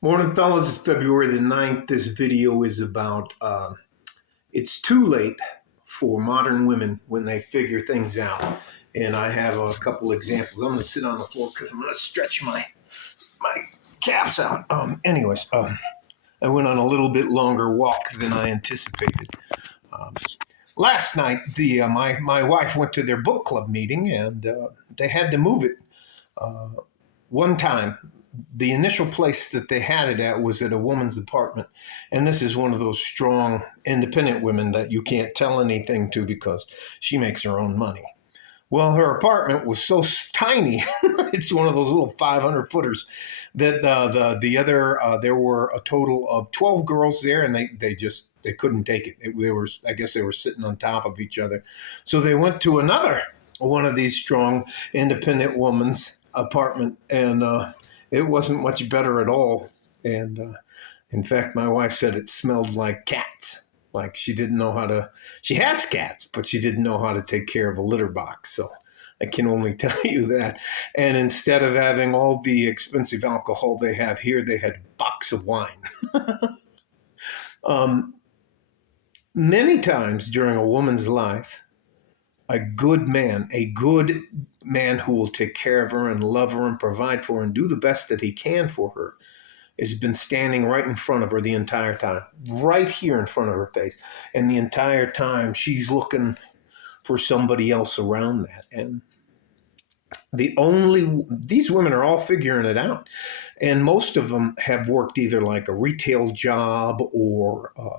Morning, fellas. It's February the 9th. This video is about it's too late for modern women when they figure things out. And I have a couple examples. I'm going to sit on the floor because I'm going to stretch my calves out. I went on a little bit longer walk than I anticipated. Um, Last night, my wife went to their book club meeting, and they had to move it uh, one time. The initial place that they had it at was at a woman's apartment. And this is one of those strong, independent women that you can't tell anything to because she makes her own money. Well, her apartment was so tiny. It's one of those little 500 footers that there were a total of 12 girls there, and they couldn't take it. I guess they were sitting on top of each other. So they went to another one of these strong, independent women's apartment, and it wasn't much better at all. And in fact, my wife said it smelled like cats. Like she has cats, but she didn't know how to take care of a litter box. So I can only tell you that. And instead of having all the expensive alcohol they have here, they had a box of wine. um, Many times during a woman's life, a good man who will take care of her and love her and provide for her and do the best that he can for her, has been standing right in front of her the entire time, right here in front of her face. And the entire time she's looking for somebody else around that. And these women are all figuring it out. And most of them have worked either like a retail job or a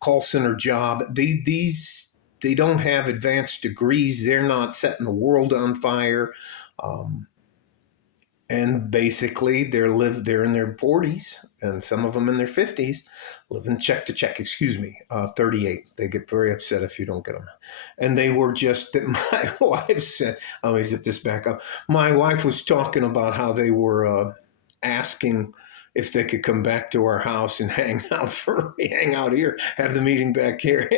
call center job. They don't have advanced degrees. They're not setting the world on fire. And basically, they're in their 40s, and some of them in their 50s, living check to check. 38. They get very upset if you don't get them. And they were just, my wife said, let me zip this back up. My wife was talking about how they were asking if they could come back to our house and hang out here, have the meeting back here.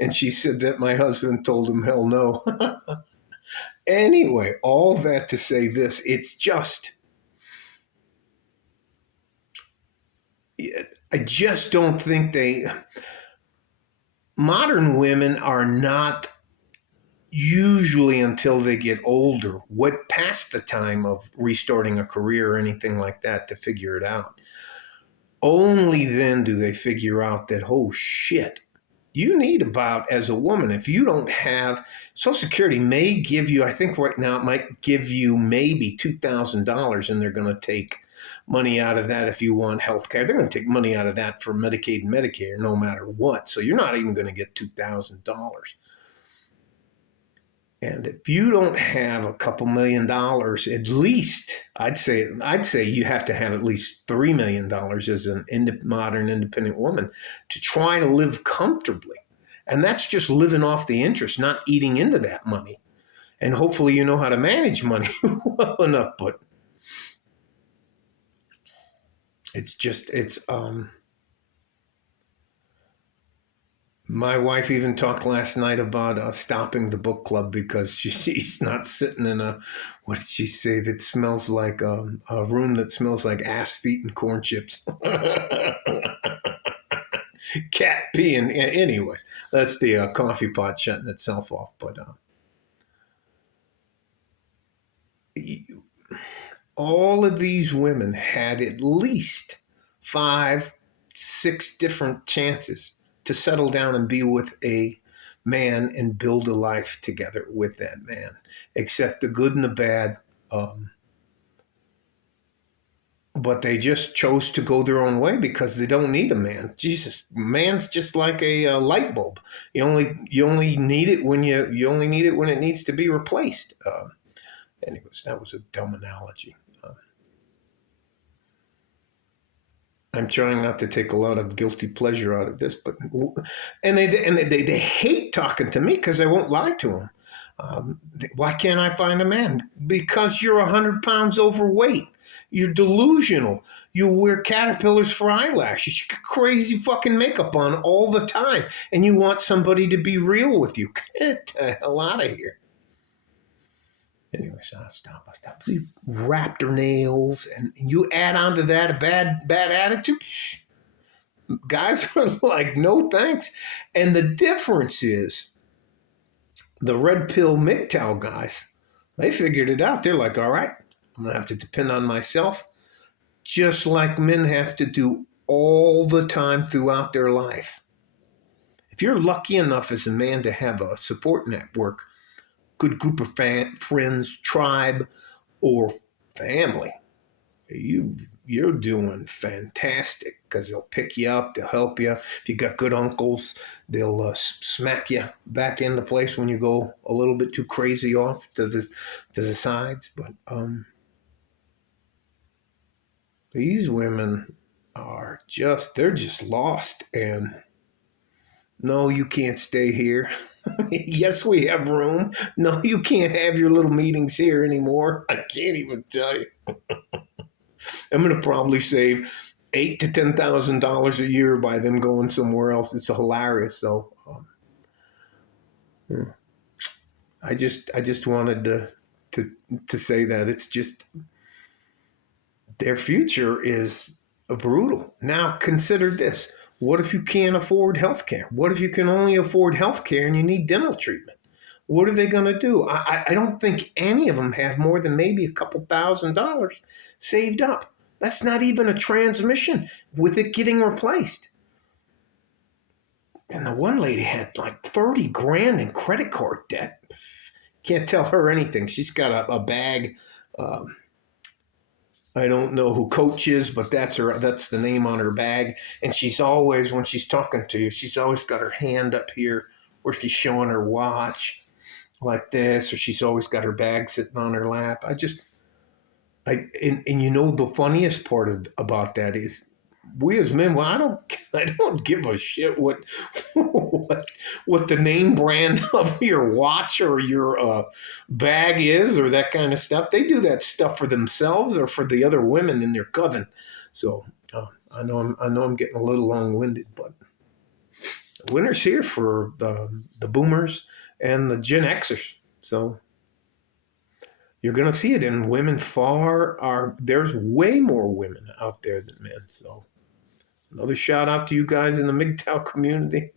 And she said that my husband told them, hell no. Anyway, all that to say this, I just don't think modern women are not usually, until they get older, past the time of restarting a career or anything like that, to figure it out. Only then do they figure out that, oh shit, you need about, as a woman, if you don't have, Social Security may give you, I think right now it might give you maybe $2,000, and they're going to take money out of that if you want health care. They're going to take money out of that for Medicaid and Medicare no matter what. So you're not even going to get $2,000. And if you don't have a couple $1,000,000, at least, I'd say you have to have at least $3 million as a modern independent woman to try to live comfortably. And that's just living off the interest, not eating into that money. And hopefully you know how to manage money well enough. But my wife even talked last night about stopping the book club because she's not sitting in what did she say, that smells like a room that smells like ass, feet, and corn chips. Cat pee. And anyways, that's the coffee pot shutting itself off. But all of these women had at least 5, 6 different chances to settle down and be with a man and build a life together with that man, except the good and the bad. But they just chose to go their own way because they don't need a man. Jesus, man's just like a light bulb. You only need it when it needs to be replaced. Anyways, that was a dumb analogy. I'm trying not to take a lot of guilty pleasure out of this, but they hate talking to me because I won't lie to them. Why can't I find a man? Because you're 100 pounds overweight. You're delusional. You wear caterpillars for eyelashes. You got crazy fucking makeup on all the time, and you want somebody to be real with you. Get the hell out of here. Anyway, so I stop. She wrapped her nails, and you add on to that a bad attitude. Guys are like, no thanks. And the difference is the red pill MGTOW guys, they figured it out. They're like, all right, I'm going to have to depend on myself, just like men have to do all the time throughout their life. If you're lucky enough as a man to have a support network, good group of friends, tribe, or family, you're doing fantastic because they'll pick you up, they'll help you. If you got good uncles, they'll smack you back into place when you go a little bit too crazy off to the sides. But these women they're just lost. And no, you can't stay here. Yes, we have room. No, you can't have your little meetings here anymore. I can't even tell you. I'm going to probably save $8,000 to $10,000 a year by them going somewhere else. It's hilarious. So, yeah. I just wanted to say that it's just their future is brutal. Now consider this. What if you can't afford health care? What if you can only afford health care and you need dental treatment? What are they going to do? I don't think any of them have more than maybe a couple $1,000 saved up. That's not even a transmission with it getting replaced. And the one lady had like 30 grand in credit card debt. Can't tell her anything. She's got a bag. I don't know who Coach is, but that's the name on her bag. And she's always, when she's talking to you, she's always got her hand up here where she's showing her watch like this, or she's always got her bag sitting on her lap. And you know, the funniest part about that is we as men, well, I don't give a shit what the name brand of your watch or your bag is or that kind of stuff. They do that stuff for themselves or for the other women in their coven. So I know I'm getting a little long-winded, but the winner's here for the boomers and the Gen Xers. So you're going to see it in women there's way more women out there than men. So another shout out to you guys in the MGTOW community.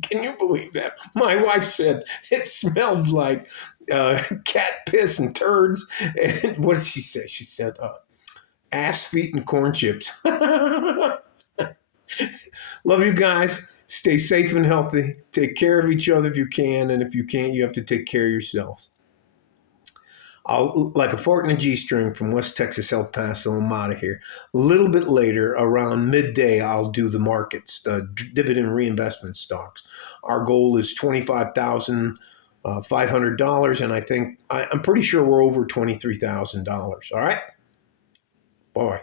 Can you believe that? My wife said it smelled like cat piss and turds. And what did she say? She said, ass, feet, and corn chips. Love you guys. Stay safe and healthy. Take care of each other if you can. And if you can't, you have to take care of yourselves. Like a fart in a G-string from West Texas, El Paso, I'm out of here. A little bit later, around midday, I'll do the markets, the dividend reinvestment stocks. Our goal is $25,500, and I'm pretty sure we're over $23,000. All right? Bye.